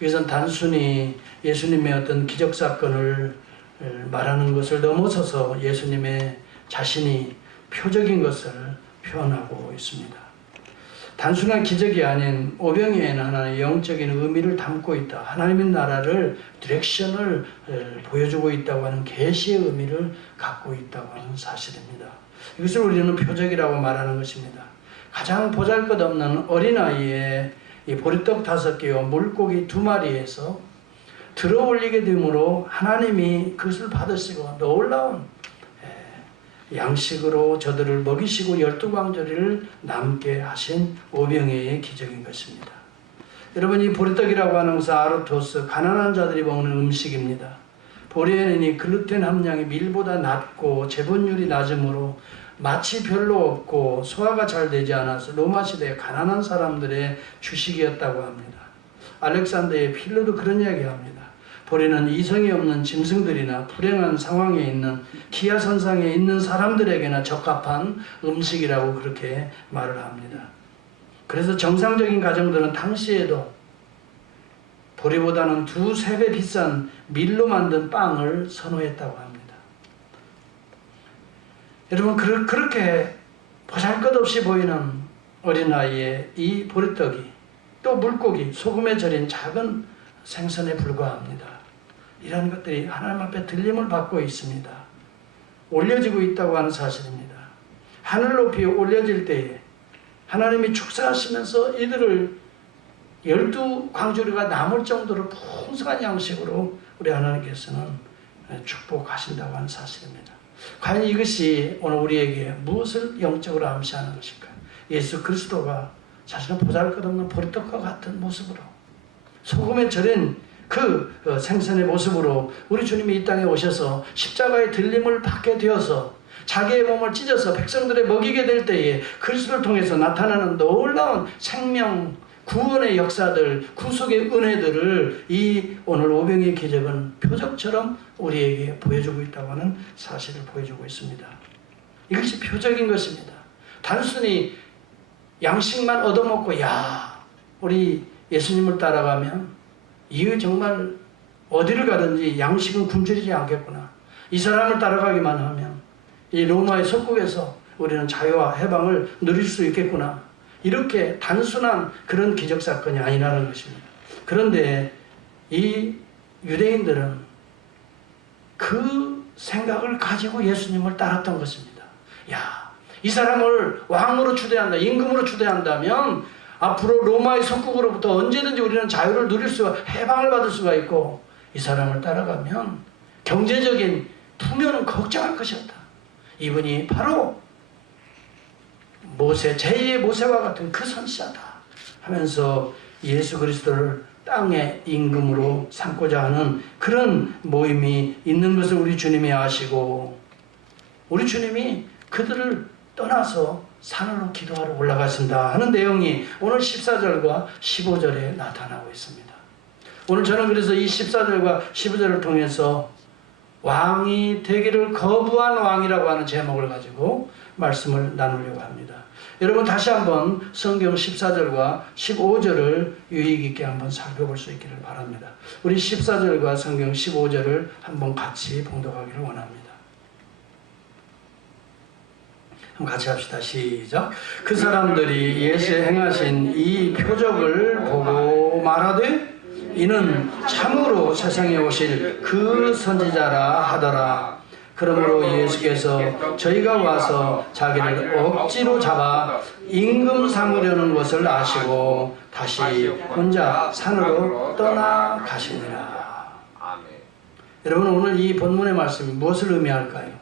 이것은 단순히 예수님의 어떤 기적사건을 말하는 것을 넘어서서 예수님의 자신이 표적인 것을 표현하고 있습니다. 단순한 기적이 아닌 오병이어는 하나의 영적인 의미를 담고 있다. 하나님의 나라를 디렉션을 보여주고 있다고 하는 계시의 의미를 갖고 있다고 하는 사실입니다. 이것을 우리는 표적이라고 말하는 것입니다. 가장 보잘것없는 어린아이의 이 보리떡 5개와 물고기 2마리에서 들어올리게 되므로 하나님이 그것을 받으시고 놀라운 양식으로 저들을 먹이시고 12광저리를 남게 하신 오병이어의 기적인 것입니다. 여러분, 이 보리떡이라고 하는 것은 아르토스, 가난한 자들이 먹는 음식입니다. 보리에는 이 글루텐 함량이 밀보다 낮고 재분율이 낮으므로 맛이 별로 없고 소화가 잘 되지 않아서 로마 시대의 가난한 사람들의 주식이었다고 합니다. 알렉산더의 필로도 그런 이야기합니다. 보리는 이성이 없는 짐승들이나 불행한 상황에 있는 기아선상에 있는 사람들에게나 적합한 음식이라고 그렇게 말을 합니다. 그래서 정상적인 가정들은 당시에도 보리보다는 2~3배 비싼 밀로 만든 빵을 선호했다고 합니다. 여러분, 그렇게 보잘것없이 보이는 어린아이의 이 보리떡이 또 물고기, 소금에 절인 작은 생선에 불과합니다. 이런 것들이 하나님 앞에 들림을 받고 있습니다. 올려지고 있다고 하는 사실입니다. 하늘 높이 올려질 때에 하나님이 축사하시면서 이들을 12광주리가 남을 정도로 풍성한 양식으로 우리 하나님께서는 축복하신다고 하는 사실입니다. 과연 이것이 오늘 우리에게 무엇을 영적으로 암시하는 것일까요? 예수 그리스도가 자신은 보잘것없는 보리떡과 같은 모습으로 소금에 절인 그 생선의 모습으로 우리 주님이 이 땅에 오셔서 십자가의 들림을 받게 되어서 자기의 몸을 찢어서 백성들에 먹이게 될 때에 그리스도를 통해서 나타나는 놀라운 생명, 구원의 역사들, 구속의 은혜들을 이 오늘 오병이의 기적은 표적처럼 우리에게 보여주고 있다고 하는 사실을 보여주고 있습니다. 이것이 표적인 것입니다. 단순히 양식만 얻어먹고 우리 예수님을 따라가면 이게 정말 어디를 가든지 양식은 굶주리지 않겠구나. 이 사람을 따라가기만 하면 이 로마의 속국에서 우리는 자유와 해방을 누릴 수 있겠구나. 이렇게 단순한 그런 기적사건이 아니라는 것입니다. 그런데 이 유대인들은 그 생각을 가지고 예수님을 따랐던 것입니다. 이 사람을 왕으로 추대한다, 임금으로 추대한다면 앞으로 로마의 속국으로부터 언제든지 우리는 자유를 누릴 수가, 해방을 받을 수가 있고, 이 사람을 따라가면 경제적인 풍요는 걱정할 것이 없다. 이분이 바로 모세, 제2의 모세와 같은 그 선지자다 하면서 예수 그리스도를 땅의 임금으로 삼고자 하는 그런 모임이 있는 것을 우리 주님이 아시고, 우리 주님이 그들을 떠나서 산으로 기도하러 올라가신다 하는 내용이 오늘 14절과 15절에 나타나고 있습니다. 오늘 저는 그래서 이 14절과 15절을 통해서 왕이 되기를 거부한 왕이라고 하는 제목을 가지고 말씀을 나누려고 합니다. 여러분, 다시 한번 성경 14절과 15절을 유의 깊게 한번 살펴볼 수 있기를 바랍니다. 우리 14절과 성경 15절을 한번 같이 봉독하기를 원합니다. 한번 같이 합시다. 시작. 그 사람들이 예수의 행하신 이 표적을 보고 말하되 이는 참으로 세상에 오실 그 선지자라 하더라. 그러므로 예수께서 저희가 와서 자기를 억지로 잡아 임금 삼으려는 것을 아시고 다시 혼자 산으로 떠나가시니라. 여러분, 오늘 이 본문의 말씀이 무엇을 의미할까요?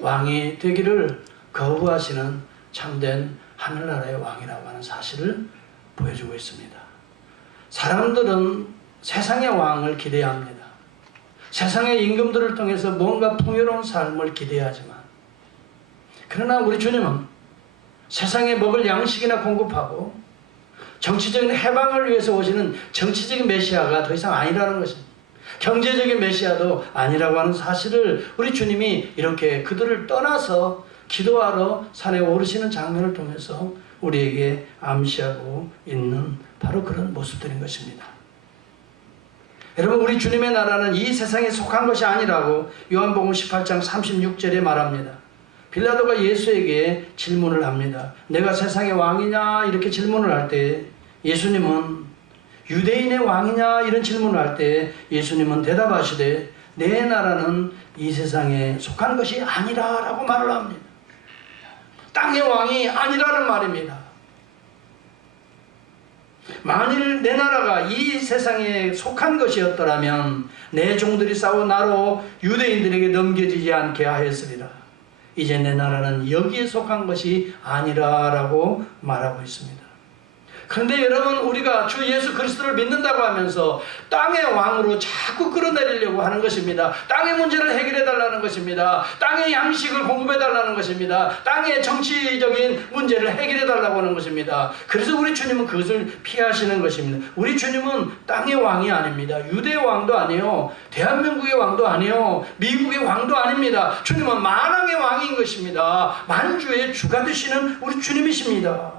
왕이 되기를 거부하시는 참된 하늘나라의 왕이라고 하는 사실을 보여주고 있습니다. 사람들은 세상의 왕을 기대합니다. 세상의 임금들을 통해서 뭔가 풍요로운 삶을 기대하지만, 그러나 우리 주님은 세상에 먹을 양식이나 공급하고 정치적인 해방을 위해서 오시는 정치적인 메시아가 더 이상 아니라는 것입니다. 경제적인 메시아도 아니라고 하는 사실을 우리 주님이 이렇게 그들을 떠나서 기도하러 산에 오르시는 장면을 통해서 우리에게 암시하고 있는 바로 그런 모습들인 것입니다. 여러분, 우리 주님의 나라는 이 세상에 속한 것이 아니라고 요한복음 18장 36절에 말합니다. 빌라도가 예수에게 질문을 합니다. 내가 세상의 왕이냐? 이렇게 질문을 할 때 예수님은 유대인의 왕이냐? 이런 질문을 할 때 예수님은 대답하시되 내 나라는 이 세상에 속한 것이 아니라 라고 말을 합니다. 땅의 왕이 아니라는 말입니다. 만일 내 나라가 이 세상에 속한 것이었더라면 내 종들이 싸워 나로 유대인들에게 넘겨지지 않게 하였으리라. 이제 내 나라는 여기에 속한 것이 아니라 라고 말하고 있습니다. 그런데 여러분, 우리가 주 예수 그리스도를 믿는다고 하면서 땅의 왕으로 자꾸 끌어내리려고 하는 것입니다. 땅의 문제를 해결해 달라는 것입니다. 땅의 양식을 공급해 달라는 것입니다. 땅의 정치적인 문제를 해결해 달라고 하는 것입니다. 그래서 우리 주님은 그것을 피하시는 것입니다. 우리 주님은 땅의 왕이 아닙니다. 유대의 왕도 아니에요. 대한민국의 왕도 아니에요. 미국의 왕도 아닙니다. 주님은 만왕의 왕인 것입니다. 만주의 주가 되시는 우리 주님이십니다.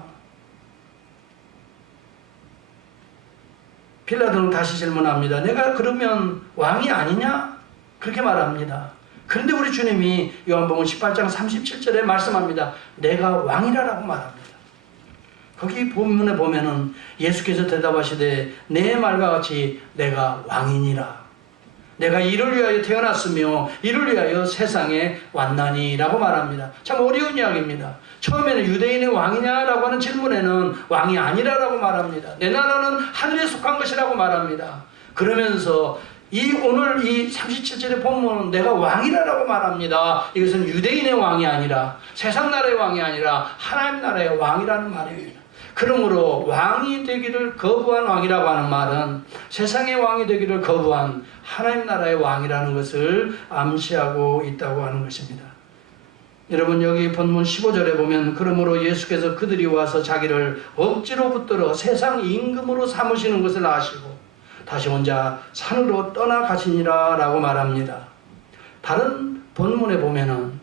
빌라도는 다시 질문합니다. 내가 그러면 왕이 아니냐? 그렇게 말합니다. 그런데 우리 주님이 요한복음 18장 37절에 말씀합니다. 내가 왕이라고 말합니다. 거기 본문에 보면은 예수께서 대답하시되 내 말과 같이 내가 왕이니라. 내가 이를 위하여 태어났으며 이를 위하여 세상에 왔나니 라고 말합니다. 참 어려운 이야기입니다. 처음에는 유대인의 왕이냐라고 하는 질문에는 왕이 아니라라고 말합니다. 내 나라는 하늘에 속한 것이라고 말합니다. 그러면서 오늘 이 37절의 본문은 내가 왕이라고 말합니다. 이것은 유대인의 왕이 아니라 세상 나라의 왕이 아니라 하나님 나라의 왕이라는 말입니다. 그러므로 왕이 되기를 거부한 왕이라고 하는 말은 세상의 왕이 되기를 거부한 하나님 나라의 왕이라는 것을 암시하고 있다고 하는 것입니다. 여러분, 여기 본문 15절에 보면 그러므로 예수께서 그들이 와서 자기를 억지로 붙들어 세상 임금으로 삼으시는 것을 아시고 다시 혼자 산으로 떠나가시니라 라고 말합니다. 다른 본문에 보면은,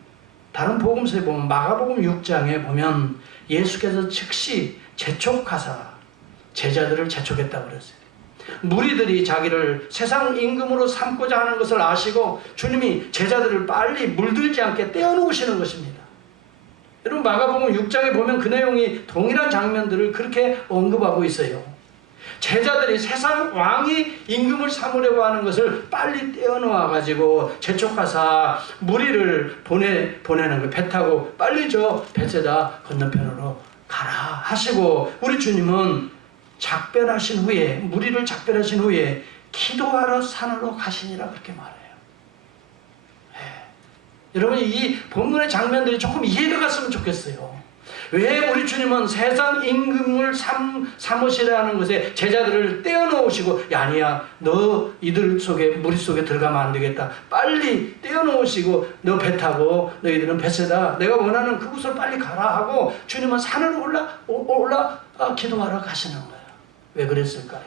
다른 복음서에 보면, 마가복음 6장에 보면 예수께서 즉시 재촉하사 제자들을 재촉했다고 그랬어요. 무리들이 자기를 세상 임금으로 삼고자 하는 것을 아시고 주님이 제자들을 빨리 물들지 않게 떼어놓으시는 것입니다. 여러분, 마가복음 6장에 보면 그 내용이 동일한 장면들을 그렇게 언급하고 있어요. 제자들이 세상 왕이 임금을 삼으려고 하는 것을 빨리 떼어놓아 가지고 재촉하사 무리를 보내는 거예요. 배 타고 빨리 저 벳세다 건너편으로 가라 하시고 우리 주님은 작별하신 후에, 무리를 작별하신 후에 기도하러 산으로 가시니라 그렇게 말해요. 여러분, 이 본문의 장면들이 조금 이해가 갔으면 좋겠어요. 왜 우리 주님은 세상 임금을 삼으시라는 것에 제자들을 떼어놓으시고, 야, 아니야, 너 이들 속에, 무리 속에 들어가면 안 되겠다. 빨리 떼어놓으시고 너 배 타고 너희들은 벳세다, 내가 원하는 그곳으로 빨리 가라 하고 주님은 산으로 올라 기도하러 가시는 거예요. 왜 그랬을까요?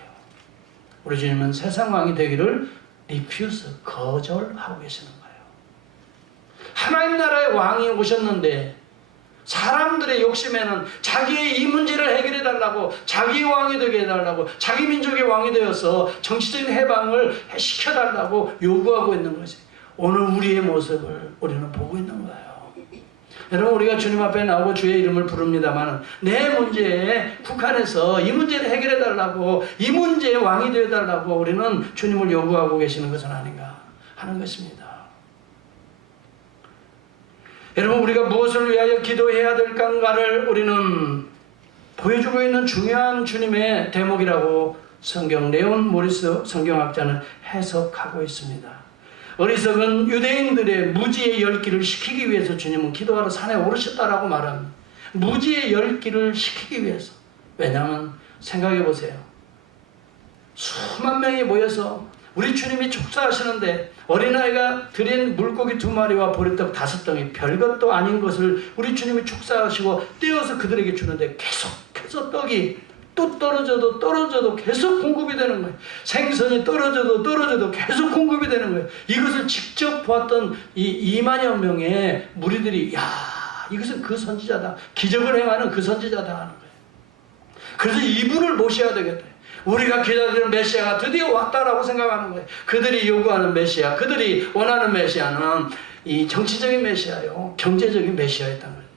우리 주님은 세상 왕이 되기를 refuse, 거절하고 계시는 거예요. 하나님 나라의 왕이 오셨는데 사람들의 욕심에는 자기의 이 문제를 해결해 달라고, 자기의 왕이 되게 해달라고, 자기 민족의 왕이 되어서 정치적인 해방을 시켜달라고 요구하고 있는 것이 오늘 우리의 모습을 우리는 보고 있는 거예요. 여러분, 우리가 주님 앞에 나오고 주의 이름을 부릅니다만 내 문제에 국한해서 이 문제를 해결해 달라고, 이 문제의 왕이 되어 달라고 우리는 주님을 요구하고 계시는 것은 아닌가 하는 것입니다. 여러분, 우리가 무엇을 위하여 기도해야 될까를 우리는 보여주고 있는 중요한 주님의 대목이라고 성경 레온 모리스 성경학자는 해석하고 있습니다. 어리석은 유대인들의 무지의 열기를 식히기 위해서 주님은 기도하러 산에 오르셨다라고 말합니다. 무지의 열기를 식히기 위해서. 왜냐하면 생각해 보세요. 수만 명이 모여서 우리 주님이 축사하시는데 어린아이가 드린 물고기 2마리와 보리떡 5덩이, 별것도 아닌 것을 우리 주님이 축사하시고 떼어서 그들에게 주는데 계속해서 떡이 또 떨어져도 계속 공급이 되는 거예요. 생선이 떨어져도 계속 공급이 되는 거예요. 이것을 직접 보았던 이 2만여 명의 무리들이, 야, 이것은 그 선지자다, 기적을 행하는 그 선지자다 하는 거예요. 그래서 이분을 모셔야 되겠다. 우리가 기다리는 메시아가 드디어 왔다라고 생각하는 거예요. 그들이 요구하는 메시아, 그들이 원하는 메시아는 이 정치적인 메시아요, 경제적인 메시아였다는 거예요.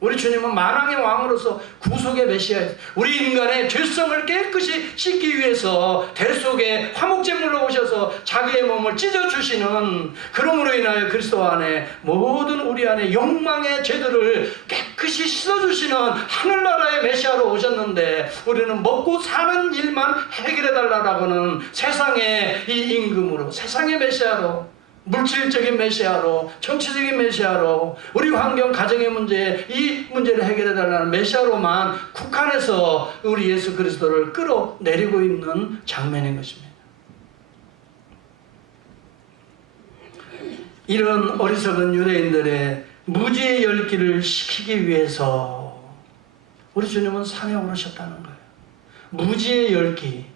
우리 주님은 만왕의 왕으로서 구속의 메시아예요. 우리 인간의 죄성을 깨끗이 씻기 위해서 대 속에 화목제물로 오셔서 자기의 몸을 찢어주시는, 그러므로 인하여 그리스도 안에 모든 우리 안에 욕망의 죄들을 깨끗이 씻어주시는 하늘나라의 메시아로 오셨는데, 우리는 먹고 사는 일만 해결해달라고는 세상의 이 임금으로, 세상의 메시아로, 물질적인 메시아로, 정치적인 메시아로, 우리 환경, 가정의 문제, 이 문제를 해결해달라는 메시아로만 국한해서 우리 예수 그리스도를 끌어내리고 있는 장면인 것입니다. 이런 어리석은 유대인들의 무지의 열기를 식히기 위해서 우리 주님은 산에 오르셨다는 거예요. 무지의 열기,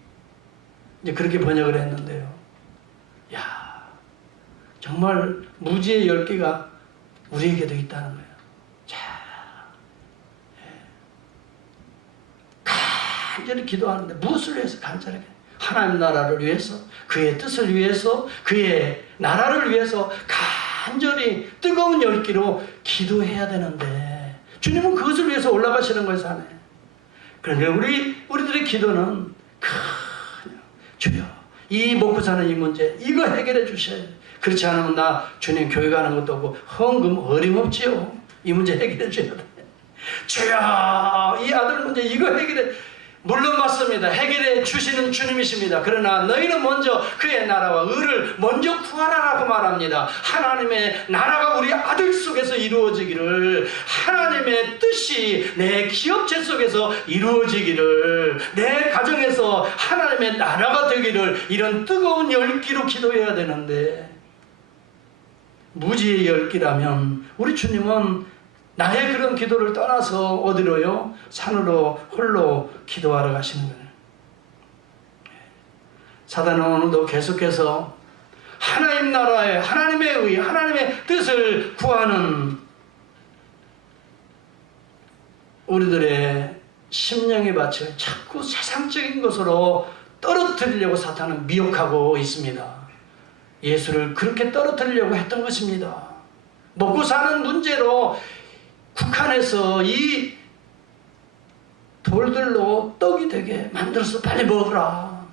이제 그렇게 번역을 했는데요. 야, 정말 무지의 열기가 우리에게도 있다는 거예요. 자, 간절히 기도하는데 무엇을 위해서 간절하게? 하나님 나라를 위해서, 그의 뜻을 위해서, 그의 나라를 위해서 간절히 뜨거운 열기로 기도해야 되는데, 주님은 그것을 위해서 올라가시는 거예요, 산에. 그런데 우리들의 기도는 그냥 주여, 이 먹고 사는 이 문제, 이거 해결해 주셔야 돼요. 그렇지 않으면 나 주님 교회 가는 것도 없고 헌금 어림없지요. 이 문제 해결해 줘야 돼. 주여, 이 아들 문제 이거 해결해. 물론 맞습니다. 해결해 주시는 주님이십니다. 그러나 너희는 먼저 그의 나라와 의를 먼저 구하라라고 말합니다. 하나님의 나라가 우리 아들 속에서 이루어지기를, 하나님의 뜻이 내 기업체 속에서 이루어지기를, 내 가정에서 하나님의 나라가 되기를, 이런 뜨거운 열기로 기도해야 되는데, 무지의 열기라면 우리 주님은 나의 그런 기도를 떠나서 어디로요? 산으로 홀로 기도하러 가시는 거예요. 사단은 오늘도 계속해서 하나님 나라의, 하나님의 의, 하나님의 뜻을 구하는 우리들의 심령의 밭을 자꾸 세상적인 것으로 떨어뜨리려고 사탄은 미혹하고 있습니다. 예수를 그렇게 떨어뜨리려고 했던 것입니다. 먹고 사는 문제로 국한해서 이 돌들로 떡이 되게 만들어서 빨리 먹으라.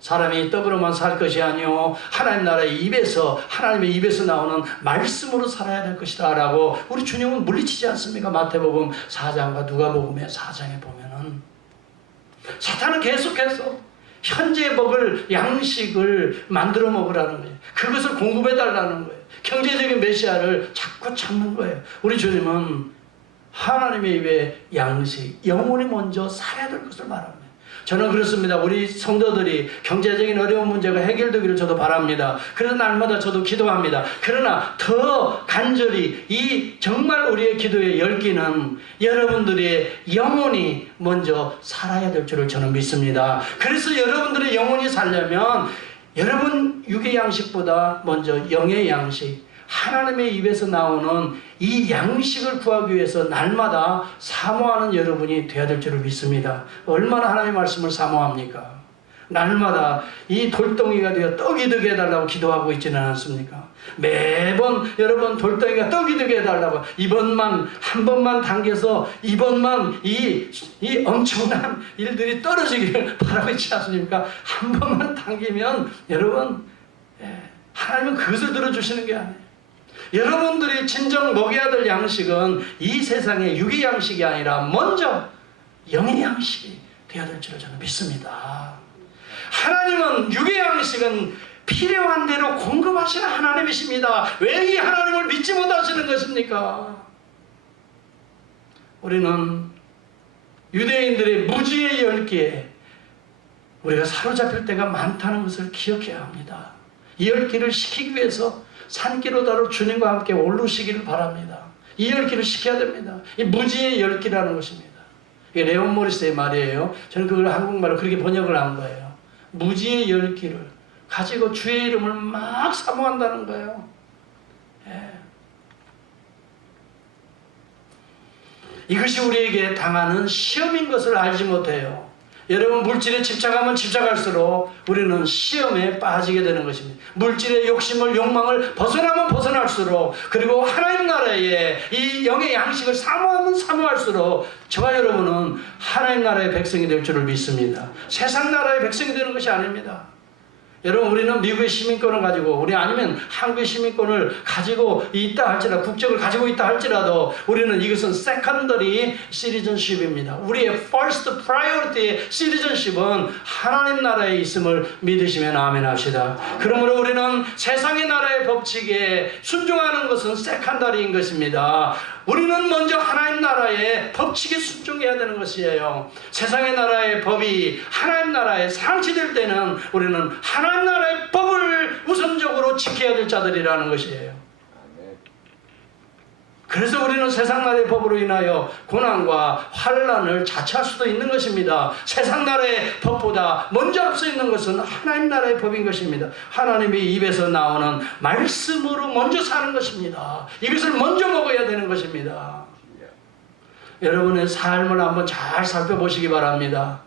사람이 떡으로만 살 것이 아니요 하나님 나라의 입에서, 하나님의 입에서 나오는 말씀으로 살아야 될 것이다 라고 우리 주님은 물리치지 않습니까? 마태복음 4장과 누가복음의 4장에 보면은 사탄은 계속해서 현재 먹을 양식을 만들어 먹으라는 거예요. 그것을 공급해달라는 거예요. 경제적인 메시아를 자꾸 찾는 거예요. 우리 주님은 하나님의 입에 양식, 영혼이 먼저 살아야 될 것을 말합니다. 저는 그렇습니다. 우리 성도들이 경제적인 어려운 문제가 해결되기를 저도 바랍니다. 그래서 날마다 저도 기도합니다. 그러나 더 간절히 이 정말 우리의 기도의 열기는 여러분들의 영혼이 먼저 살아야 될 줄을 저는 믿습니다. 그래서 여러분들의 영혼이 살려면 여러분 육의 양식보다 먼저 영의 양식, 하나님의 입에서 나오는 이 양식을 구하기 위해서 날마다 사모하는 여러분이 되어야 될 줄을 믿습니다. 얼마나 하나님의 말씀을 사모합니까? 날마다 이 돌덩이가 되어 떡이 되게 해달라고 기도하고 있지는 않습니까? 매번 여러분 돌덩이가 떡이 되게 해달라고, 이번만 한 번만 당겨서 이번만 이 엄청난 일들이 떨어지기를 바라고 있지 않습니까? 한 번만 당기면 여러분, 하나님은 그것을 들어주시는 게 아니에요. 여러분들이 진정 먹여야 될 양식은 이 세상의 육의 양식이 아니라 먼저 영의 양식이 되어야 될 줄을 저는 믿습니다. 하나님은 육의 양식은 필요한 대로 공급하시는 하나님이십니다. 왜 이 하나님을 믿지 못하시는 것입니까? 우리는 유대인들의 무지의 열기에 우리가 사로잡힐 때가 많다는 것을 기억해야 합니다. 이 열기를 식히기 위해서 산기로다로 주님과 함께 오르시기를 바랍니다. 이 열기를 식혀야 됩니다. 이 무지의 열기라는 것입니다. 이게 레온 모리스의 말이에요. 저는 그걸 한국말로 그렇게 번역을 한 거예요. 무지의 열기를 가지고 주의 이름을 막 사모한다는 거예요. 예. 이것이 우리에게 당하는 시험인 것을 알지 못해요. 여러분, 물질에 집착하면 집착할수록 우리는 시험에 빠지게 되는 것입니다. 물질의 욕심을, 욕망을 벗어나면 벗어날수록, 그리고 하나님 나라의 이 영의 양식을 사모하면 사모할수록 저와 여러분은 하나님 나라의 백성이 될 줄을 믿습니다. 세상 나라의 백성이 되는 것이 아닙니다. 여러분, 우리는 미국의 시민권을 가지고, 우리 아니면 한국의 시민권을 가지고 있다 할지라도, 국적을 가지고 있다 할지라도 우리는 이것은 secondary citizenship입니다. 우리의 first priority citizenship은 하나님 나라에 있음을 믿으시면 아멘 합시다. 그러므로 우리는 세상의 나라의 법칙에 순종하는 것은 secondary인 것입니다. 우리는 먼저 하나님 나라의 법칙에 순종해야 되는 것이에요. 세상의 나라의 법이 하나님 나라에 상치될 때는 우리는 하나님 나라의 법을 우선적으로 지켜야 될 자들이라는 것이에요. 그래서 우리는 세상 나라의 법으로 인하여 고난과 환난을 자처할 수도 있는 것입니다. 세상 나라의 법보다 먼저 앞서 있는 것은 하나님 나라의 법인 것입니다. 하나님의 입에서 나오는 말씀으로 먼저 사는 것입니다. 이것을 먼저 먹어야 되는 것입니다. 여러분의 삶을 한번 잘 살펴보시기 바랍니다.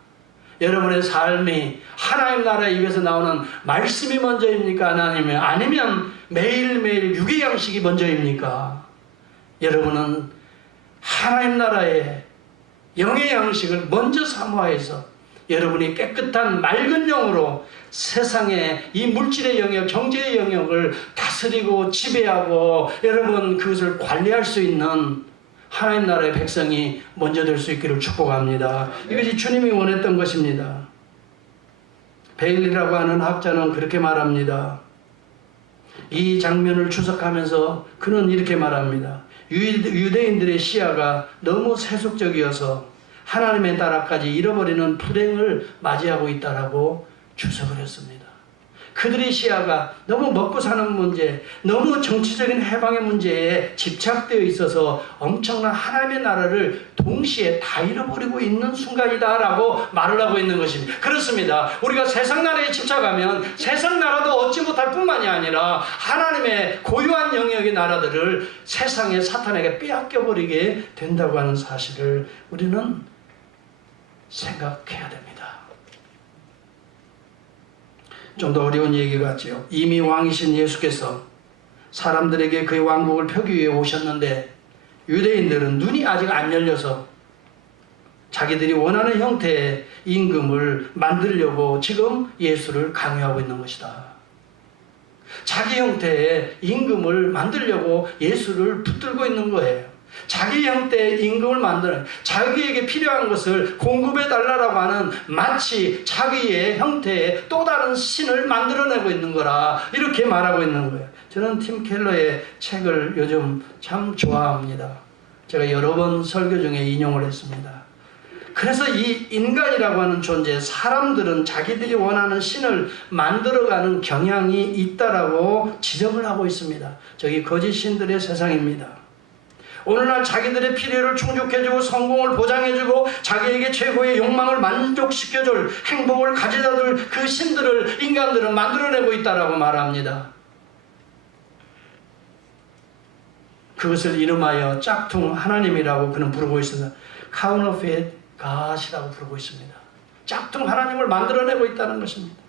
여러분의 삶이 하나님 나라의 입에서 나오는 말씀이 먼저입니까? 아니면 매일매일 육의 양식이 먼저입니까? 여러분은 하나님 나라의 영의 양식을 먼저 사모하여서 여러분이 깨끗한 맑은 영으로 세상의 이 물질의 영역, 경제의 영역을 다스리고 지배하고 여러분 그것을 관리할 수 있는 하나님 나라의 백성이 먼저 될 수 있기를 축복합니다. 이것이 주님이 원했던 것입니다. 베일리라고 하는 학자는 그렇게 말합니다. 이 장면을 추석하면서 그는 이렇게 말합니다. 유대인들의 시야가 너무 세속적이어서 하나님의 나라까지 잃어버리는 불행을 맞이하고 있다라고 추석을 했습니다. 그들의 시야가 너무 먹고 사는 문제, 너무 정치적인 해방의 문제에 집착되어 있어서 엄청난 하나님의 나라를 동시에 다 잃어버리고 있는 순간이다라고 말을 하고 있는 것입니다. 그렇습니다. 우리가 세상 나라에 집착하면 세상 나라도 얻지 못할 뿐만이 아니라 하나님의 고유한 영역의 나라들을 세상의 사탄에게 빼앗겨버리게 된다고 하는 사실을 우리는 생각해야 됩니다. 좀 더 어려운 얘기 같지요. 이미 왕이신 예수께서 사람들에게 그의 왕국을 펴기 위해 오셨는데 유대인들은 눈이 아직 안 열려서 자기들이 원하는 형태의 임금을 만들려고 지금 예수를 강요하고 있는 것이다. 자기 형태의 임금을 만들려고 예수를 붙들고 있는 거예요. 자기 형태의 임금을 만드는, 자기에게 필요한 것을 공급해 달라고 하는 마치 자기의 형태의 또 다른 신을 만들어내고 있는 거라 이렇게 말하고 있는 거예요. 저는 팀 켈러의 책을 요즘 참 좋아합니다. 제가 여러 번 설교 중에 인용을 했습니다. 그래서 이 인간이라고 하는 존재, 사람들은 자기들이 원하는 신을 만들어가는 경향이 있다라고 지적을 하고 있습니다. 저기 거짓 신들의 세상입니다. 오늘날 자기들의 필요를 충족해주고 성공을 보장해주고 자기에게 최고의 욕망을 만족시켜줄 행복을 가져다 줄 그 신들을 인간들은 만들어내고 있다라고 말합니다. 그것을 이름하여 짝퉁 하나님이라고 그는 부르고 있습니다. Counterfeit God이라고 부르고 있습니다. 짝퉁 하나님을 만들어내고 있다는 것입니다.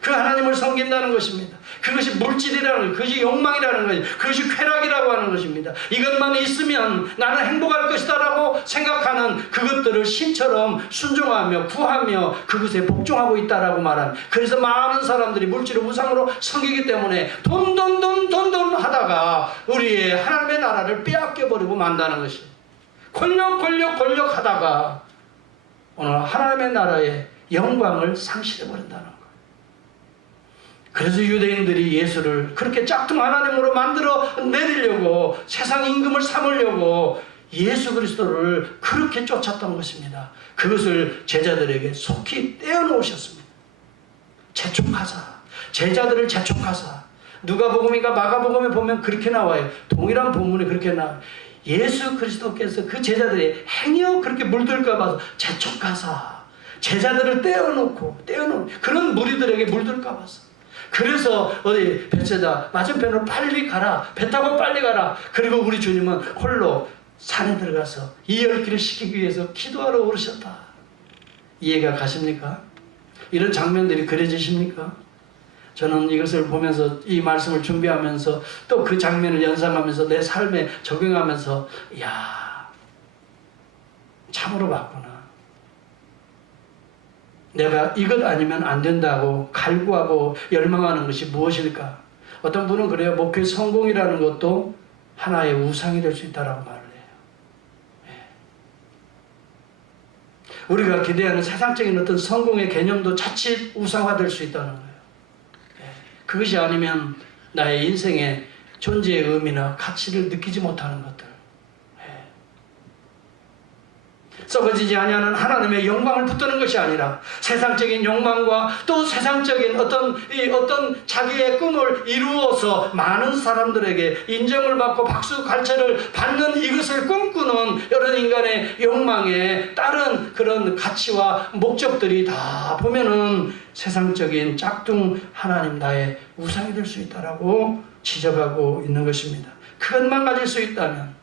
그 하나님을 섬긴다는 것입니다. 그것이 물질이라는 것, 그것이 욕망이라는 것, 그것이 쾌락이라고 하는 것입니다. 이것만 있으면 나는 행복할 것이다 라고 생각하는 그것들을 신처럼 순종하며 구하며 그것에 복종하고 있다라고 말합니다. 그래서 많은 사람들이 물질을 우상으로 섬기기 때문에 돈 하다가 우리의 하나님의 나라를 빼앗겨버리고 만다는 것이, 권력 하다가 오늘 하나님의 나라의 영광을 상실해버린다는 것. 그래서 유대인들이 예수를 그렇게 짝퉁 하나님으로 만들어 내리려고 세상 임금을 삼으려고 예수 그리스도를 그렇게 쫓았던 것입니다. 그것을 제자들에게 속히 떼어놓으셨습니다. 재촉하사, 제자들을 재촉하사. 누가복음인가 마가복음에 보면 그렇게 나와요. 동일한 본문에 그렇게 나와요. 예수 그리스도께서 그 제자들이 행여 그렇게 물들까 봐서 재촉하사, 제자들을 떼어놓고 그런 무리들에게 물들까 봐서. 그래서 어디 벳세다 맞은편으로 빨리 가라, 배 타고 빨리 가라. 그리고 우리 주님은 홀로 산에 들어가서 이열기를 시키기 위해서 기도하러 오르셨다. 이해가 가십니까? 이런 장면들이 그려지십니까? 저는 이것을 보면서 이 말씀을 준비하면서 또 그 장면을 연상하면서 내 삶에 적용하면서 이야, 참으로 맞구나. 내가 이것 아니면 안 된다고 갈구하고 열망하는 것이 무엇일까? 어떤 분은 그래요. 목회 성공이라는 것도 하나의 우상이 될 수 있다라고 말을 해요. 우리가 기대하는 세상적인 어떤 성공의 개념도 자칫 우상화될 수 있다는 거예요. 그것이 아니면 나의 인생의 존재의 의미나 가치를 느끼지 못하는 것들. 썩어지지 아니하는 하나님의 영광을 붙드는 것이 아니라 세상적인 욕망과 또 세상적인 어떤 자기의 꿈을 이루어서 많은 사람들에게 인정을 받고 박수 갈채를 받는 이것을 꿈꾸는 여러 인간의 욕망에 따른 그런 가치와 목적들이 다 보면은 세상적인 짝퉁 하나님 나의 우상이 될 수 있다라고 지적하고 있는 것입니다. 그것만 가질 수 있다면,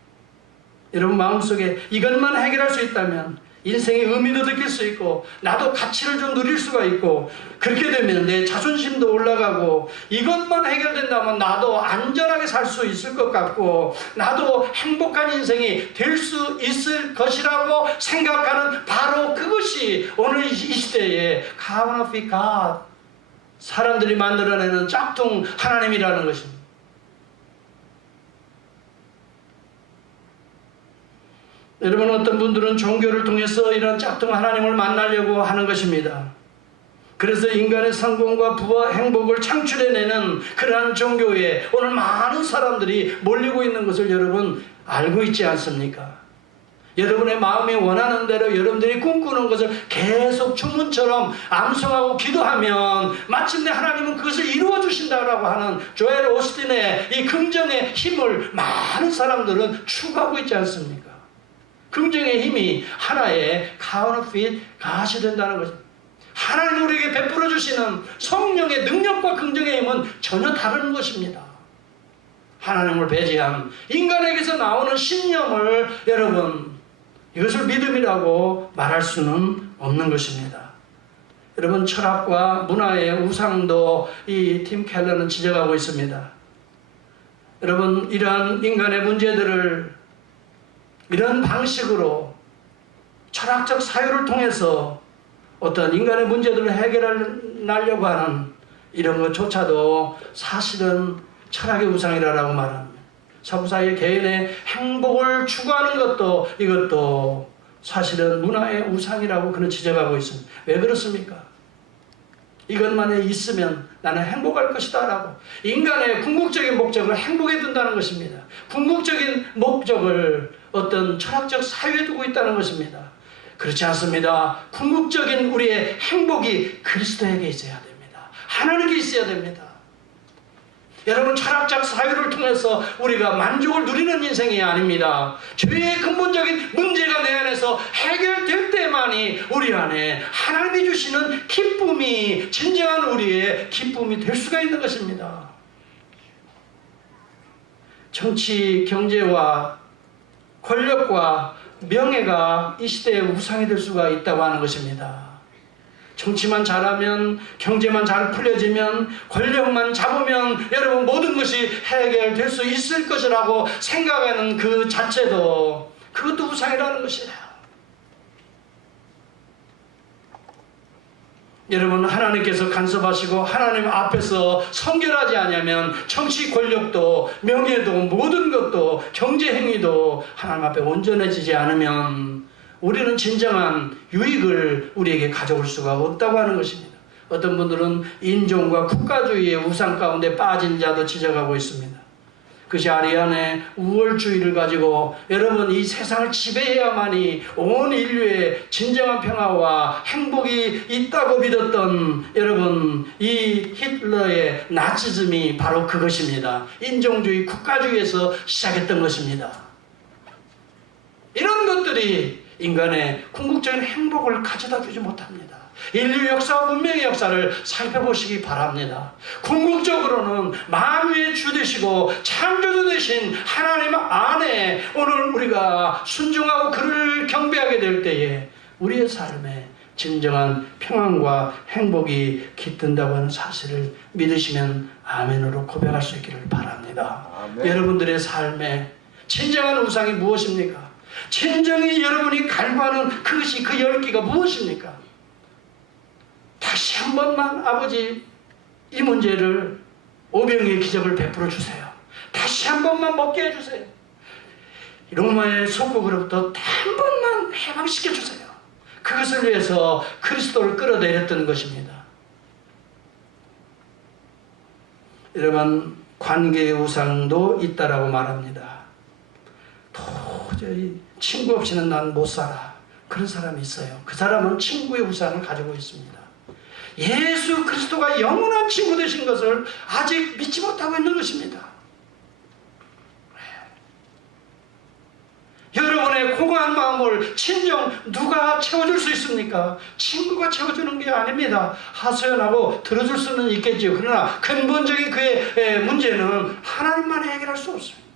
여러분 마음속에 이것만 해결할 수 있다면 인생의 의미도 느낄 수 있고 나도 가치를 좀 누릴 수가 있고, 그렇게 되면 내 자존심도 올라가고 이것만 해결된다면 나도 안전하게 살 수 있을 것 같고 나도 행복한 인생이 될 수 있을 것이라고 생각하는 바로 그것이 오늘 이 시대에 counterfeit God, 사람들이 만들어내는 짝퉁 하나님이라는 것입니다. 여러분, 어떤 분들은 종교를 통해서 이런 짝퉁 하나님을 만나려고 하는 것입니다. 그래서 인간의 성공과 부와 행복을 창출해내는 그러한 종교에 오늘 많은 사람들이 몰리고 있는 것을 여러분 알고 있지 않습니까? 여러분의 마음이 원하는 대로 여러분들이 꿈꾸는 것을 계속 주문처럼 암송하고 기도하면 마침내 하나님은 그것을 이루어 주신다라고 하는 조엘 오스틴의 이 긍정의 힘을 많은 사람들은 추구하고 있지 않습니까? 긍정의 힘이 하나의 counterfeit God이 된다는 것입니다. 하나님 우리에게 베풀어 주시는 성령의 능력과 긍정의 힘은 전혀 다른 것입니다. 하나님을 배제한 인간에게서 나오는 신념을 여러분, 이것을 믿음이라고 말할 수는 없는 것입니다. 여러분, 철학과 문화의 우상도 이 팀 켈러는 지적하고 있습니다. 여러분, 이러한 인간의 문제들을 이런 방식으로 철학적 사유를 통해서 어떤 인간의 문제들을 해결하려고 하는 이런 것조차도 사실은 철학의 우상이라고 말합니다. 서구사회 개인의 행복을 추구하는 것도 이것도 사실은 문화의 우상이라고 그는 지적하고 있습니다. 왜 그렇습니까? 이것만에 있으면 나는 행복할 것이다 라고 인간의 궁극적인 목적을 행복에 둔다는 것입니다. 궁극적인 목적을 어떤 철학적 사유에 두고 있다는 것입니다. 그렇지 않습니다. 궁극적인 우리의 행복이 그리스도에게 있어야 됩니다. 하나님께 있어야 됩니다. 여러분, 철학적 사유를 통해서 우리가 만족을 누리는 인생이 아닙니다. 죄의 근본적인 문제가 내 안에서 해결될 때만이 우리 안에 하나님이 주시는 기쁨이 진정한 우리의 기쁨이 될 수가 있는 것입니다. 정치, 경제와 권력과 명예가 이 시대의 우상이 될 수가 있다고 하는 것입니다. 정치만 잘하면, 경제만 잘 풀려지면, 권력만 잡으면 여러분 모든 것이 해결될 수 있을 것이라고 생각하는 그 자체도 그것도 우상이라는 것이에요. 여러분, 하나님께서 간섭하시고 하나님 앞에서 성결하지 않으면 정치 권력도 명예도 모든 것도 경제 행위도 하나님 앞에 온전해지지 않으면 우리는 진정한 유익을 우리에게 가져올 수가 없다고 하는 것입니다. 어떤 분들은 인종과 국가주의의 우상 가운데 빠진 자도 지적하고 있습니다. 그것이 아리안의 우월주의를 가지고 여러분 이 세상을 지배해야만이 온 인류의 진정한 평화와 행복이 있다고 믿었던 여러분 이 히틀러의 나치즘이 바로 그것입니다. 인종주의, 국가주의에서 시작했던 것입니다. 이런 것들이 인간의 궁극적인 행복을 가져다 주지 못합니다. 인류 역사와 문명의 역사를 살펴보시기 바랍니다. 궁극적으로는 만유의 주 되시고 창조주 되신 하나님 안에 오늘 우리가 순종하고 그를 경배하게 될 때에 우리의 삶에 진정한 평안과 행복이 깃든다고 하는 사실을 믿으시면 아멘으로 고백할 수 있기를 바랍니다. 아멘. 여러분들의 삶에 진정한 우상이 무엇입니까? 진정히 여러분이 갈구하는 그것이 그 열기가 무엇입니까? 다시 한 번만 아버지 이 문제를 오병이의 기적을 베풀어 주세요. 다시 한 번만 먹게 해주세요. 로마의 속국으로부터 한 번만 해방시켜 주세요. 그것을 위해서 그리스도를 끌어내렸던 것입니다. 여러분, 관계의 우상도 있다라고 말합니다. 도저히 친구 없이는 난 못 살아. 그런 사람이 있어요. 그 사람은 친구의 우상을 가지고 있습니다. 예수 그리스도가 영원한 친구 되신 것을 아직 믿지 못하고 있는 것입니다. 여러분의 공허한 마음을 친정 누가 채워줄 수 있습니까? 친구가 채워주는 게 아닙니다. 하소연하고 들어줄 수는 있겠죠. 그러나 근본적인 그의 문제는 하나님만 해결할 수 없습니다.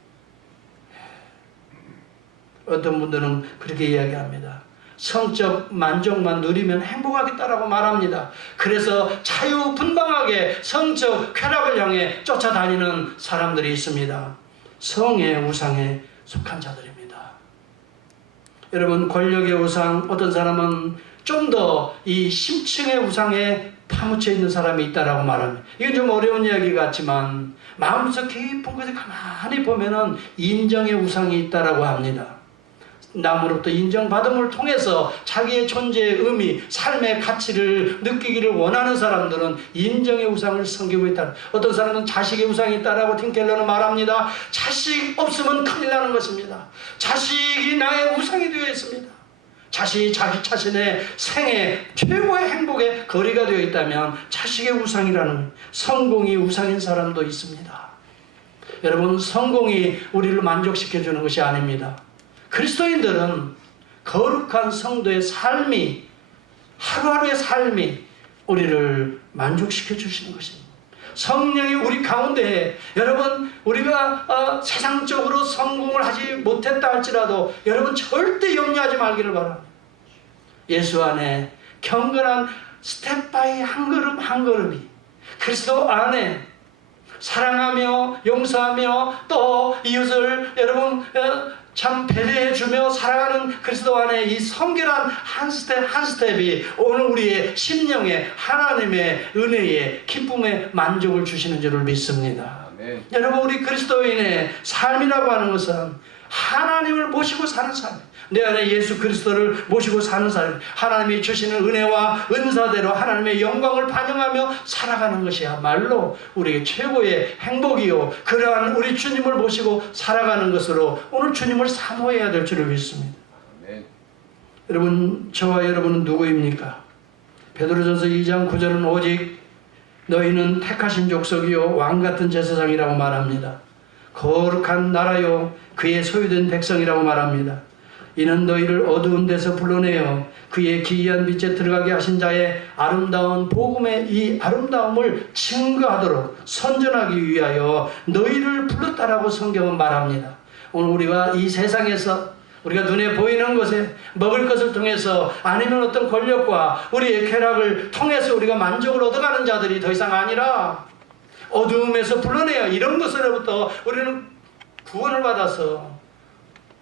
어떤 분들은 그렇게 이야기합니다. 성적 만족만 누리면 행복하겠다라고 말합니다. 그래서 자유분방하게 성적 쾌락을 향해 쫓아다니는 사람들이 있습니다. 성의 우상에 속한 자들입니다. 여러분, 권력의 우상, 어떤 사람은 좀 더 이 심층의 우상에 파묻혀 있는 사람이 있다라고 말합니다. 이건 좀 어려운 이야기 같지만 마음속 깊은 곳에 가만히 보면은 인정의 우상이 있다라고 합니다. 남으로부터 인정받음을 통해서 자기의 존재의 의미, 삶의 가치를 느끼기를 원하는 사람들은 인정의 우상을 섬기고 있다. 어떤 사람은 자식의 우상이 있다라고 틴켈러는 말합니다. 자식 없으면 큰일 나는 것입니다. 자식이 나의 우상이 되어 있습니다. 자식이 자기 자신의 생애 최고의 행복의 거리가 되어 있다면 자식의 우상이라는, 성공이 우상인 사람도 있습니다. 여러분, 성공이 우리를 만족시켜주는 것이 아닙니다. 그리스도인들은 거룩한 성도의 삶이, 하루하루의 삶이 우리를 만족시켜 주시는 것입니다. 성령이 우리 가운데, 여러분, 우리가 세상적으로 성공을 하지 못했다 할지라도 여러분 절대 염려하지 말기를 바랍니다. 예수 안에 경건한 스텝 바이 한 걸음 한 걸음이, 그리스도 안에 사랑하며 용서하며 또 이웃을 여러분 참 배려해주며 살아가는 그리스도 안에 이 성결한 한 스텝 한 스텝이 오늘 우리의 심령에 하나님의 은혜에 기쁨의 만족을 주시는 줄을 믿습니다. 아멘. 여러분, 우리 그리스도인의 삶이라고 하는 것은 하나님을 모시고 사는 삶, 내 안에 예수 그리스도를 모시고 사는 삶, 하나님이 주시는 은혜와 은사대로 하나님의 영광을 반영하며 살아가는 것이야말로 우리의 최고의 행복이요, 그러한 우리 주님을 모시고 살아가는 것으로 오늘 주님을 사모해야 될 줄을 믿습니다. 아멘. 여러분, 저와 여러분은 누구입니까? 베드로전서 2장 9절은 오직 너희는 택하신 족속이요 왕같은 제사장이라고 말합니다. 거룩한 나라요 그의 소유된 백성이라고 말합니다. 이는 너희를 어두운 데서 불러내어 그의 기이한 빛에 들어가게 하신 자의 아름다운 복음의 이 아름다움을 증거하도록 선전하기 위하여 너희를 불렀다라고 성경은 말합니다. 오늘 우리가 이 세상에서 우리가 눈에 보이는 것에 먹을 것을 통해서, 아니면 어떤 권력과 우리의 쾌락을 통해서 우리가 만족을 얻어가는 자들이 더 이상 아니라 어두움에서 불러내어 이런 것으로부터 우리는 구원을 받아서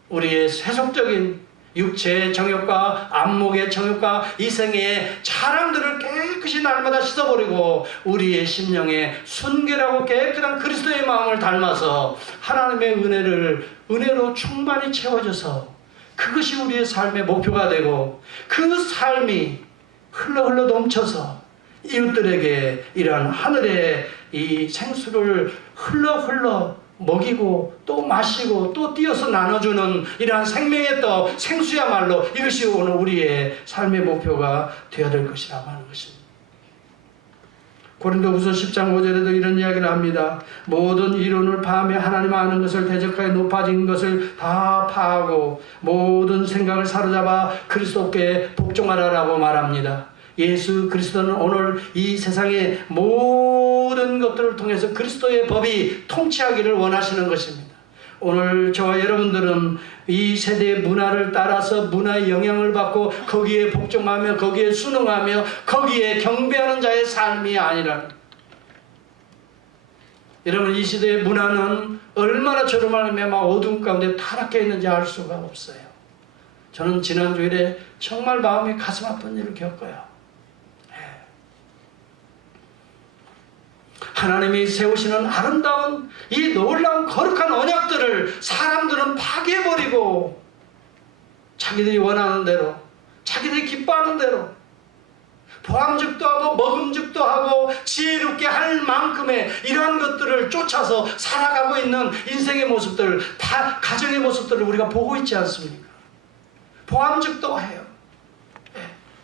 우리의 세속적인 육체의 정욕과 안목의 정욕과 이생의 자랑들을 깨끗이 날마다 씻어버리고 우리의 심령에 순결하고 깨끗한 그리스도의 마음을 닮아서 하나님의 은혜로 충만히 채워져서 그것이 우리의 삶의 목표가 되고, 그 삶이 흘러 넘쳐서 이웃들에게 이러한 하늘의 이 생수를 흘러 먹이고 또 마시고 또 띄어서 나눠주는 이러한 생명의 떡, 생수야말로 이것이 오늘 우리의 삶의 목표가 되어야 될 것이라고 하는 것입니다. 고린도후서 10장 5절에도 이런 이야기를 합니다. 모든 이론을 파하며 하나님 아는 것을 대적하여 높아진 것을 다 파하고 모든 생각을 사로잡아 그리스도께 복종하라라고 말합니다. 예수 그리스도는 오늘 이 세상의 모든 것들을 통해서 그리스도의 법이 통치하기를 원하시는 것입니다. 오늘 저와 여러분들은 이 세대의 문화를 따라서 문화의 영향을 받고 거기에 복종하며 거기에 순응하며 거기에 경배하는 자의 삶이 아니라, 여러분 이 시대의 문화는 얼마나 저로 말하면 막 어두운 가운데 타락해 있는지 알 수가 없어요. 저는 지난 주일에 정말 마음이 가슴 아픈 일을 겪어요. 하나님이 세우시는 아름다운 이 놀라운 거룩한 언약들을 사람들은 파괴해버리고 자기들이 원하는 대로, 자기들이 기뻐하는 대로 보암직도 하고 먹음직도 하고 지혜롭게 할 만큼의 이러한 것들을 쫓아서 살아가고 있는 인생의 모습들, 다 가정의 모습들을 우리가 보고 있지 않습니까? 보암직도 해요.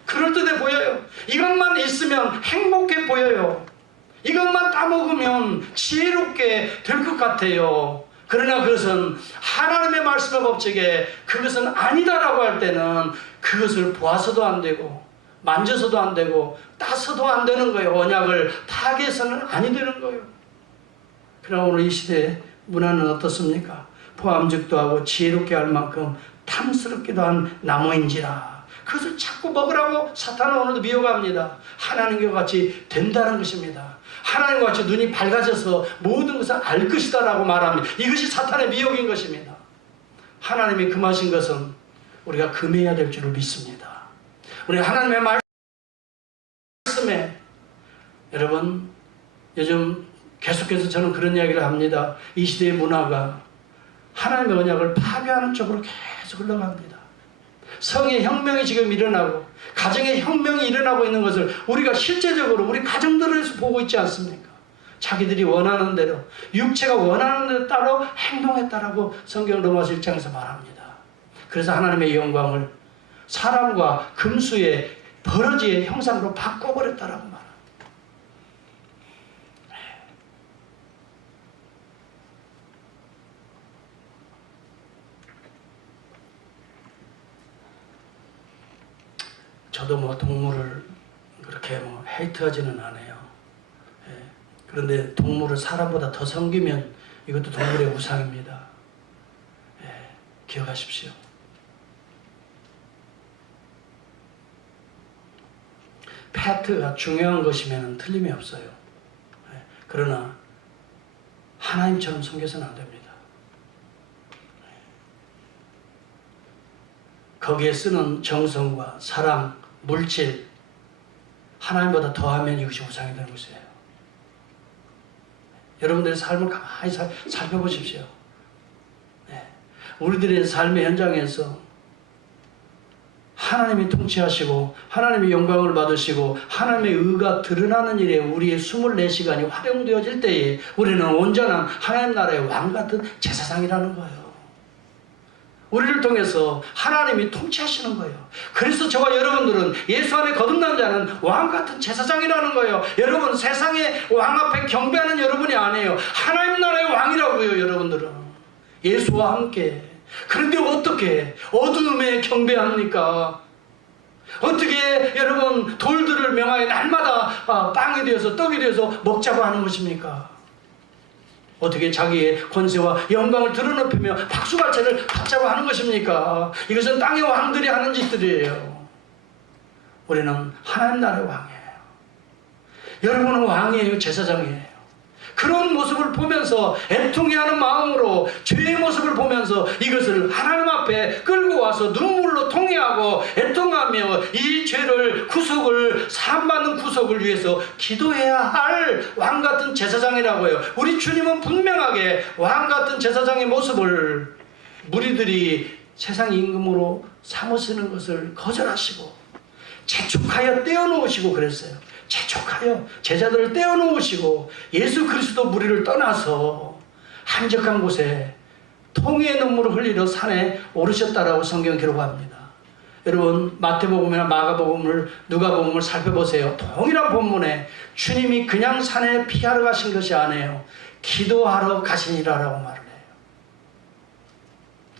그럴듯해 보여요. 이것만 있으면 행복해 보여요. 이것만 따먹으면 지혜롭게 될 것 같아요. 그러나 그것은 하나님의 말씀의 법칙에 그것은 아니다라고 할 때는 그것을 보아서도 안 되고 만져서도 안 되고 따서도 안 되는 거예요. 언약을 파괴해서는 아니 되는 거예요. 그러나 오늘 이 시대의 문화는 어떻습니까? 보암직도 하고 지혜롭게 할 만큼 탐스럽기도 한 나무인지라 그것을 자꾸 먹으라고 사탄은 오늘도 미혹합니다. 하나님과 같이 된다는 것입니다. 하나님과 같이 눈이 밝아져서 모든 것을 알 것이다 라고 말합니다. 이것이 사탄의 미혹인 것입니다. 하나님이 금하신 것은 우리가 금해야 될 줄을 믿습니다. 우리 하나님의 말씀에, 여러분 요즘 계속해서 저는 그런 이야기를 합니다. 이 시대의 문화가 하나님의 언약을 파괴하는 쪽으로 계속 흘러갑니다. 성의 혁명이 지금 일어나고 가정의 혁명이 일어나고 있는 것을 우리가 실제적으로 우리 가정들에서 보고 있지 않습니까? 자기들이 원하는 대로, 육체가 원하는 대로 따라 행동했다라고 성경 로마서 1장에서 말합니다. 그래서 하나님의 영광을 사람과 금수의 버러지의 형상으로 바꿔버렸다라고 말합니다. 저도 뭐 동물을 그렇게 뭐 헤이트하지는 않아요. 그런데 동물을 사람보다 더 섬기면 이것도 동물의 우상입니다. 기억하십시오. 패트가 중요한 것이면 틀림이 없어요. 그러나 하나님처럼 섬겨서는 안 됩니다. 거기에 쓰는 정성과 사랑, 물질, 하나님보다 더하면 이것이 우상이 되는 것이에요. 여러분들의 삶을 가만히 살펴보십시오. 우리들의 삶의 현장에서 하나님이 통치하시고 하나님의 영광을 받으시고 하나님의 의가 드러나는 일에 우리의 24시간이 활용되어질 때에 우리는 온전한 하나님 나라의 왕같은 제사장이라는 거예요. 우리를 통해서 하나님이 통치하시는 거예요. 그래서 저와 여러분들은 예수 안에 거듭난 자는 왕같은 제사장이라는 거예요. 여러분 세상의 왕 앞에 경배하는 여러분이 아니에요. 하나님 나라의 왕이라고요. 여러분들은 예수와 함께. 그런데 어떻게 어두움에 경배합니까? 어떻게 여러분 돌들을 명하여 날마다 빵이 되어서 떡이 되어서 먹자고 하는 것입니까? 어떻게 자기의 권세와 영광을 드러높이며 박수갈채를 받자고 하는 것입니까? 이것은 땅의 왕들이 하는 짓들이에요. 우리는 하나님 나라의 왕이에요. 여러분은 왕이에요. 제사장이에요. 그런 모습을 보면서 애통해하는 마음으로 죄의 모습을 보면서 이것을 하나님 앞에 끌고 와서 눈물로 통회하고 애통하며 이 죄를 구속을 사함받는 구속을 위해서 기도해야 할 왕같은 제사장이라고 해요. 우리 주님은 분명하게 왕같은 제사장의 모습을 무리들이 세상 임금으로 삼으시는 것을 거절하시고 재촉하여 떼어놓으시고 그랬어요. 재촉하여 제자들을 떼어놓으시고 예수 그리스도 무리를 떠나서 한적한 곳에 통회의 눈물을 흘리러 산에 오르셨다라고 성경 기록합니다. 여러분 마태복음이나 마가복음을 누가복음을 살펴보세요. 동일한 본문에 주님이 그냥 산에 피하러 가신 것이 아니에요. 기도하러 가시니라라고 말을 해요.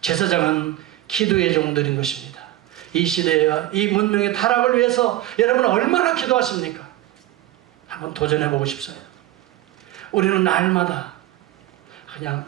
제사장은 기도의 종들인 것입니다. 이 시대와 이 문명의 타락을 위해서 여러분 얼마나 기도하십니까? 한번 도전해보고 싶어요. 우리는 날마다 그냥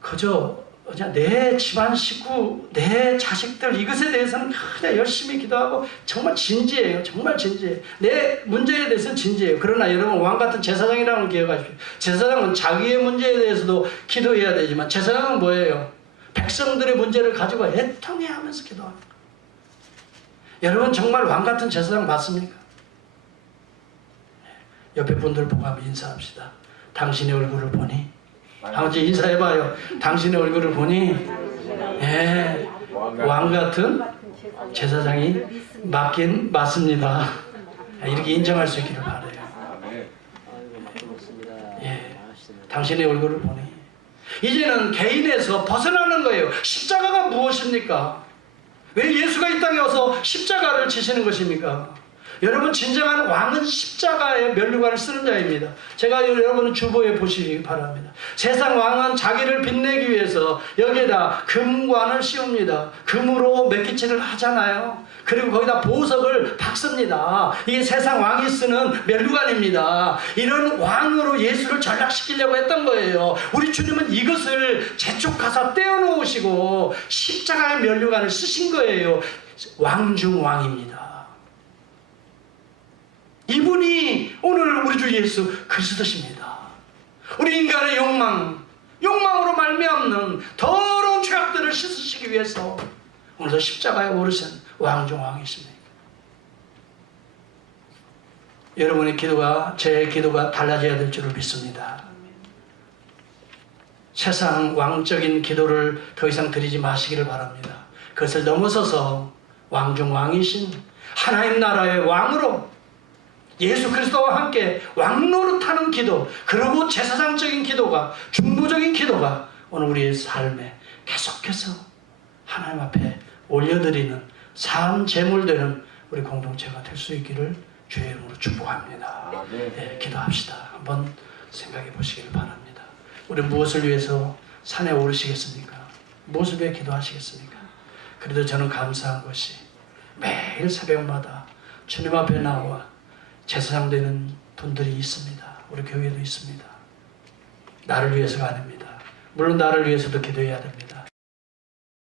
그저 그냥 내 집안 식구, 내 자식들 이것에 대해서는 그냥 열심히 기도하고 정말 진지해요. 정말 진지해요. 내 문제에 대해서는 진지해요. 그러나 여러분 왕 같은 제사장이라는 걸 기억하십시오. 제사장은 자기의 문제에 대해서도 기도해야 되지만 제사장은 뭐예요? 백성들의 문제를 가지고 애통해하면서 기도합니다. 여러분 정말 왕 같은 제사장 맞습니까? 옆에 분들 보고 한번 인사합시다. 당신의 얼굴을 보니 아버지 인사해봐요. 당신의 얼굴을 보니 예, 왕 같은 제사장이 맞긴 맞습니다. 이렇게 인정할 수 있기를 바라요. 예, 당신의 얼굴을 보니 이제는 개인에서 벗어나는 거예요. 십자가가 무엇입니까? 왜 예수가 이 땅에 와서 십자가를 지시는 것입니까? 여러분 진정한 왕은 십자가의 면류관을 쓰는 자입니다. 제가 여러분은 주보에 보시기 바랍니다. 세상 왕은 자기를 빛내기 위해서 여기에다 금관을 씌웁니다. 금으로 몇기칠을 하잖아요. 그리고 거기다 보석을 박습니다. 이게 세상 왕이 쓰는 면류관입니다. 이런 왕으로 예수를 전락시키려고 했던 거예요. 우리 주님은 이것을 재촉하사 떼어놓으시고 십자가의 면류관을 쓰신 거예요. 왕 중 왕입니다. 이분이 오늘 우리 주 예수 그리스도십니다. 우리 인간의 욕망으로 말미암는 더러운 죄악들을 씻으시기 위해서 오늘도 십자가에 오르신 왕 중 왕이십니다. 여러분의 기도가 제 기도가 달라져야 될 줄을 믿습니다. 세상 왕적인 기도를 더 이상 드리지 마시기를 바랍니다. 그것을 넘어서서 왕 중 왕이신 하나님 나라의 왕으로 예수 그리스도와 함께 왕노릇하는 기도, 그리고 제사장적인 기도가, 중보적인 기도가 오늘 우리의 삶에 계속해서 하나님 앞에 올려드리는 삶 제물되는 우리 공동체가 될 수 있기를 주의 이름으로 축복합니다. 네, 기도합시다. 한번 생각해 보시기를 바랍니다. 우리 무엇을 위해서 산에 오르시겠습니까? 무엇을 위해 기도하시겠습니까? 그래도 저는 감사한 것이 매일 새벽마다 주님 앞에 나와 제사장 되는 분들이 있습니다. 우리 교회도 있습니다. 나를 위해서가 아닙니다. 물론 나를 위해서도 기도해야 됩니다.